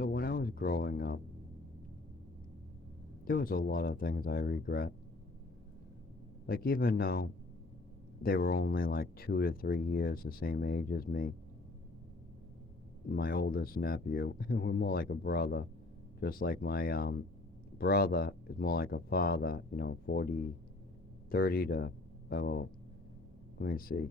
So when I was growing up, there was a lot of things I regret. Like even though they were only like 2 to 3 years the same age as me, my oldest nephew, we're more like a brother. Just like my brother is more like a father. 40, 30 to oh, let me see.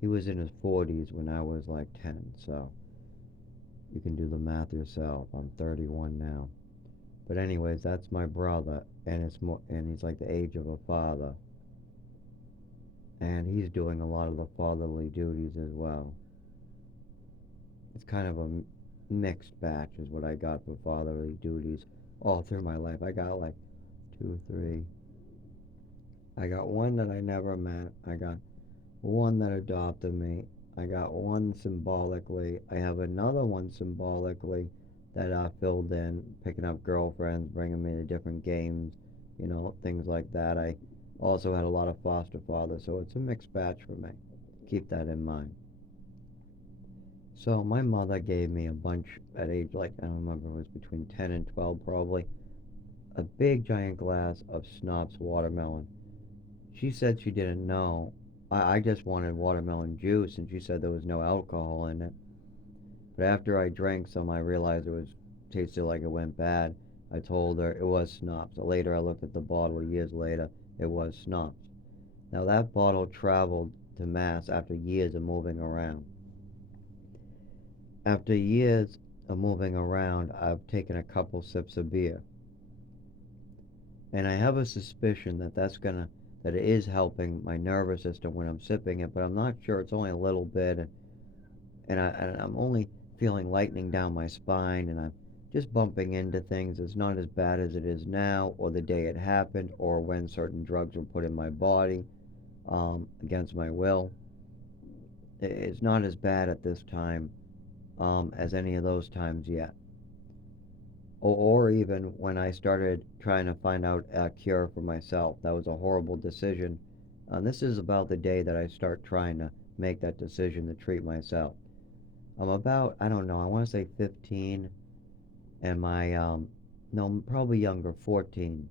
He was in his 40s when I was like 10, so you can do the math yourself. I'm 31 now. But anyways, that's my brother, and he's like the age of a father, and he's doing a lot of the fatherly duties as well. It's kind of a mixed batch, is what I got for fatherly duties all through my life. I got like two, three. I got one that I never met. I got one that adopted me. I got one symbolically. I have another one symbolically that I filled in, picking up girlfriends, bringing me to different games, things like that. I also had a lot of foster fathers, so it's a mixed batch for me. Keep that in mind. So my mother gave me a bunch at age like I don't remember, it was between 10 and 12 probably, a big giant glass of Snop's watermelon. She said she didn't know. I just wanted watermelon juice, and she said there was no alcohol in it. But after I drank some, I realized it was tasted like it went bad. I told her it was Snops. Later, I looked at the bottle years later. It was Snops. Now, that bottle traveled to Mass after years of moving around. After years of moving around, I've taken a couple sips of beer. And I have a suspicion that it is helping my nervous system when I'm sipping it, but I'm not sure. It's only a little bit, and I'm only feeling lightning down my spine, and I'm just bumping into things. It's not as bad as it is now, or the day it happened, or when certain drugs were put in my body against my will. It's not as bad at this time as any of those times yet. Or even when I started trying to find out a cure for myself. That was a horrible decision. This is about the day that I start trying to make that decision to treat myself. I'm about, I don't know, I want to say 15, and no, probably younger, 14.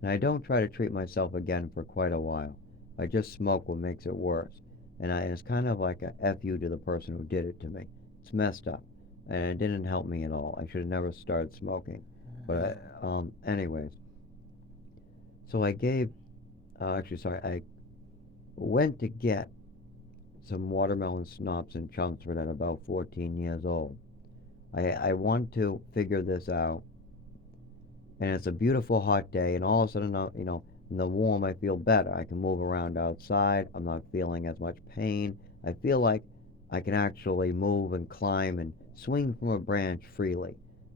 And I don't try to treat myself again for quite a while. I just smoke what makes it worse. And it's kind of like a F you to the person who did it to me. It's messed up. And it didn't help me at all. I should have never started smoking. Anyways. So I gave, actually, sorry, I went to get some watermelon snops in Chelmsford at about 14 years old. I want to figure this out, and it's a beautiful hot day, and all of a sudden, in the warm, I feel better. I can move around outside. I'm not feeling as much pain. I feel like I can actually move and climb and swing from a branch freely.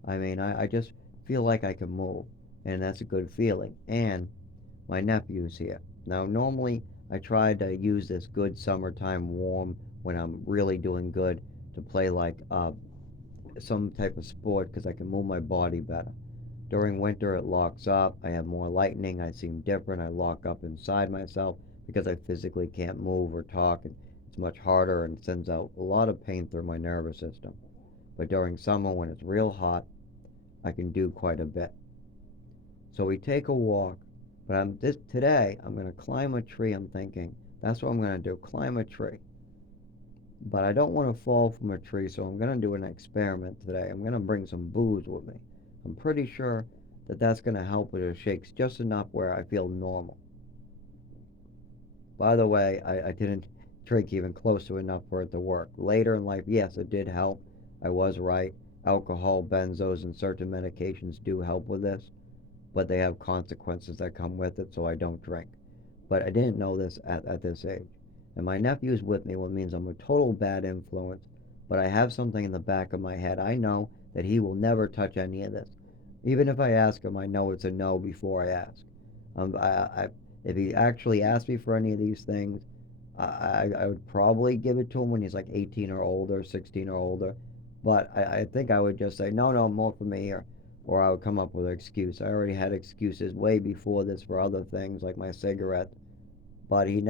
I mean, I just feel like I can move, and that's a good feeling. And my nephew's here. Now, normally, I try to use this good summertime warm when I'm really doing good to play like some type of sport because I can move my body better. During winter, it locks up. I have more lightning. I seem different. I lock up inside myself because I physically can't move or talk, and it's much harder and sends out a lot of pain through my nervous system. But during summer, when it's real hot, I can do quite a bit. So we take a walk, but today I'm going to climb a tree. I'm thinking that's what I'm going to do, climb a tree. But I don't want to fall from a tree, so I'm going to do an experiment today. I'm going to bring some booze with me. I'm pretty sure that that's going to help with the shakes just enough where I feel normal. By the way, I didn't drink even close to enough for it to work. Later in life, yes, it did help. I was right. Alcohol, benzos, and certain medications do help with this, but they have consequences that come with it, so I don't drink. But I didn't know this at this age. And my nephew's with me, what means I'm a total bad influence, but I have something in the back of my head. I know that he will never touch any of this. Even if I ask him, I know it's a no before I ask. If he actually asked me for any of these things, I would probably give it to him when he's like 18 or older, 16 or older. But I think I would just say, no, no, more for me, or I would come up with an excuse. I already had excuses way before this for other things like my cigarette, but he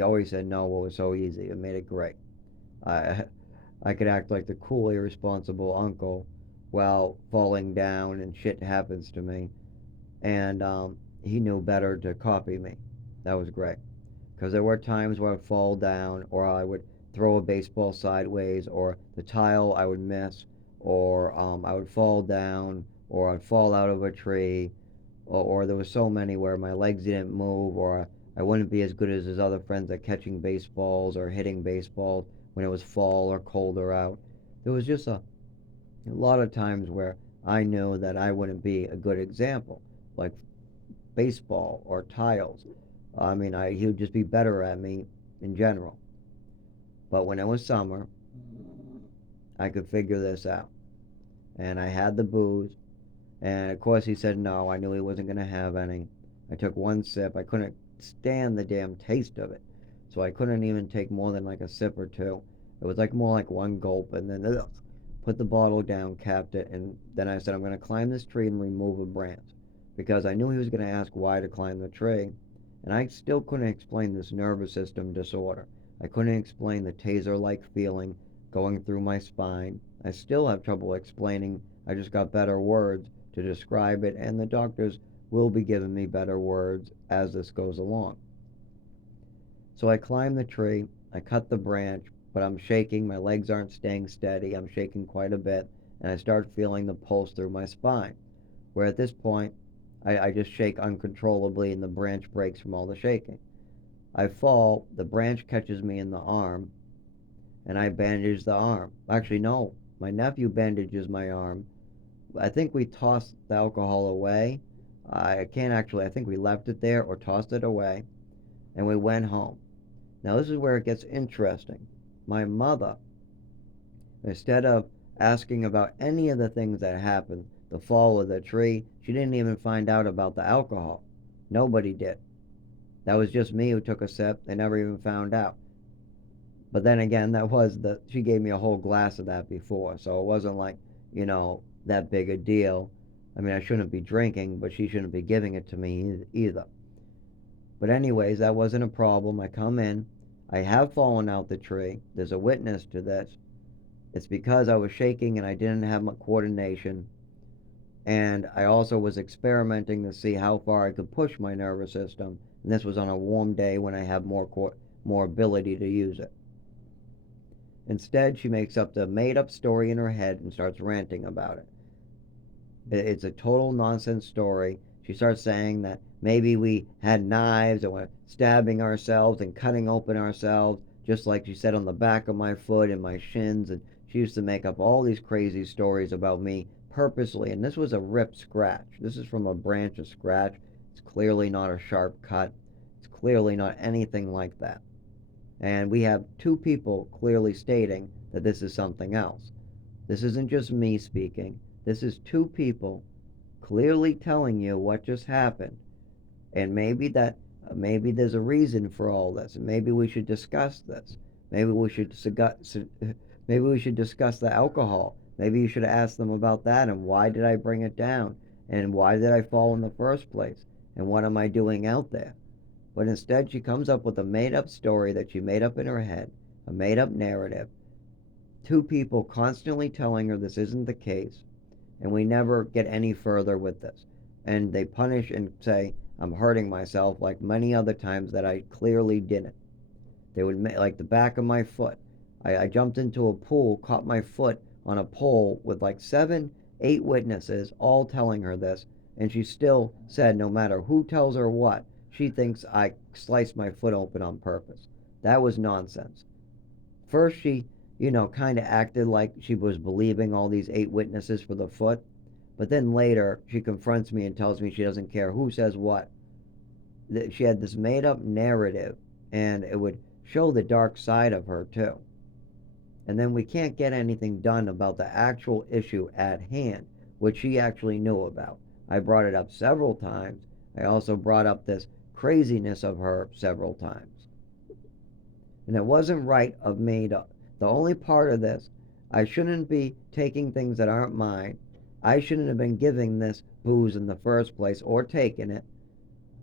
always said no. What was so easy? It made it great. I, I could act like the cool, irresponsible uncle while falling down and shit happens to me. And he knew better to copy me. That was great. Because there were times where I'd fall down, or I would throw a baseball sideways, or the tile I would miss, or I would fall down, or I'd fall out of a tree, or there was so many where my legs didn't move, or I wouldn't be as good as his other friends at catching baseballs or hitting baseballs when it was fall or colder out. There was just a lot of times where I knew that I wouldn't be a good example, like baseball or tiles. I mean, he would just be better at me in general. But when it was summer, I could figure this out. And I had the booze. And of course, he said no. I knew he wasn't going to have any. I took one sip. I couldn't stand the damn taste of it. So I couldn't even take more than like a sip or two. It was like more like one gulp. And then put the bottle down, capped it. And then I said, I'm going to climb this tree and remove a branch. Because I knew he was going to ask why to climb the tree. And I still couldn't explain this nervous system disorder. I couldn't explain the taser like feeling going through my spine. I still have trouble explaining. I just got better words to describe it, and the doctors will be giving me better words as this goes along. So I climb the tree, I cut the branch, but I'm shaking. My legs aren't staying steady. I'm shaking quite a bit, and I start feeling the pulse through my spine. Where at this point, I just shake uncontrollably, and the branch breaks from all the shaking. I fall, the branch catches me in the arm, and I bandage the arm. Actually, no, my nephew bandages my arm. I think we tossed the alcohol away. I can't actually, I think we left it there or tossed it away, and we went home. Now, this is where it gets interesting. My mother, instead of asking about any of the things that happened, the fall of the tree, she didn't even find out about the alcohol. Nobody did. That was just me who took a sip. They never even found out. But then again, she gave me a whole glass of that before, so it wasn't like, that big a deal. I mean, I shouldn't be drinking, but she shouldn't be giving it to me either. But anyways, that wasn't a problem. I come in. I have fallen out the tree. There's a witness to this. It's because I was shaking and I didn't have my coordination. And I also was experimenting to see how far I could push my nervous system. And this was on a warm day when I have more ability to use it. Instead, she makes up the made up story in her head and starts ranting about it. It's a total nonsense story. She starts saying that maybe we had knives and we're stabbing ourselves and cutting open ourselves, just like she said on the back of my foot and my shins. And she used to make up all these crazy stories about me purposely. And this was a rip scratch. This is from a branch of scratch. It's clearly not a sharp cut. It's clearly not anything like that. And we have two people clearly stating that this is something else. This isn't just me speaking. This is two people clearly telling you what just happened. And maybe there's a reason for all this. And maybe we should discuss this. Maybe we should maybe we should discuss the alcohol. Maybe you should ask them about that and why did I bring it down? And why did I fall in the first place? And what am I doing out there? But instead, she comes up with a made up story that she made up in her head, a made up narrative. Two people constantly telling her this isn't the case, and we never get any further with this. And they punish and say, I'm hurting myself like many other times that I clearly didn't. They would make, like the back of my foot. I jumped into a pool, caught my foot on a pole with like 7, 8 witnesses all telling her this, and she still said no matter who tells her what, she thinks I sliced my foot open on purpose. That was nonsense. First, she, kind of acted like she was believing all these 8 witnesses for the foot, but then later she confronts me and tells me she doesn't care who says what. She had this made up narrative, and it would show the dark side of her, too. And then we can't get anything done about the actual issue at hand, which she actually knew about. I brought it up several times. I also brought up this craziness of her several times. And it wasn't right of me to. The only part of this, I shouldn't be taking things that aren't mine. I shouldn't have been giving this booze in the first place or taking it.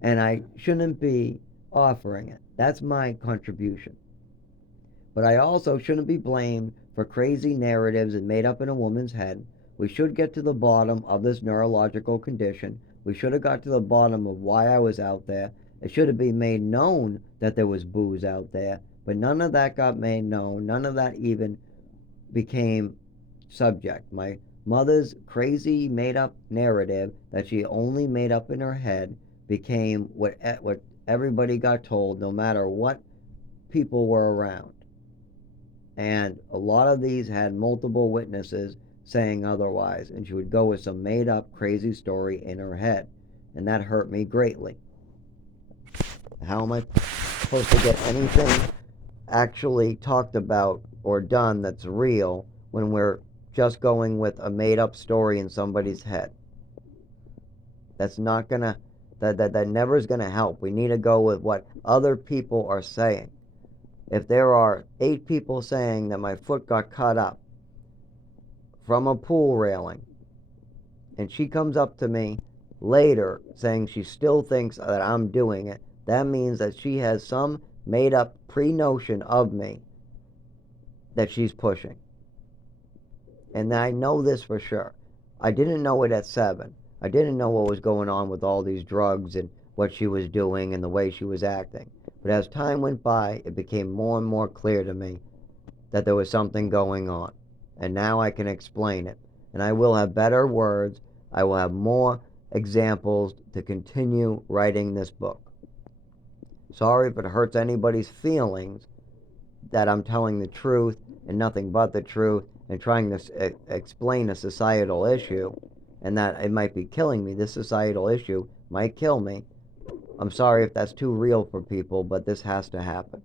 And I shouldn't be offering it. That's my contribution. But I also shouldn't be blamed for crazy narratives and made up in a woman's head. We should get to the bottom of this neurological condition. We should have got to the bottom of why I was out there. It should have been made known that there was booze out there, but none of that got made known. None of that even became subject. My mother's crazy made up narrative that she only made up in her head became what everybody got told, no matter what people were around. And a lot of these had multiple witnesses saying otherwise, and she would go with some made up crazy story in her head, and that hurt me greatly. How am I supposed to get anything actually talked about or done that's real when we're just going with a made up story in somebody's head? That's not gonna, that never is gonna help. We need to go with what other people are saying. If there are 8 people saying that my foot got cut up from a pool railing, and she comes up to me later saying she still thinks that I'm doing it, that means that she has some made up pre notion of me that she's pushing. And I know this for sure. I didn't know it at 7. I didn't know what was going on with all these drugs and what she was doing and the way she was acting. But as time went by, it became more and more clear to me that there was something going on. And now I can explain it. And I will have better words. I will have more examples to continue writing this book. Sorry if it hurts anybody's feelings that I'm telling the truth and nothing but the truth and trying to explain a societal issue, and that it might be killing me. This societal issue might kill me. I'm sorry if that's too real for people, but this has to happen.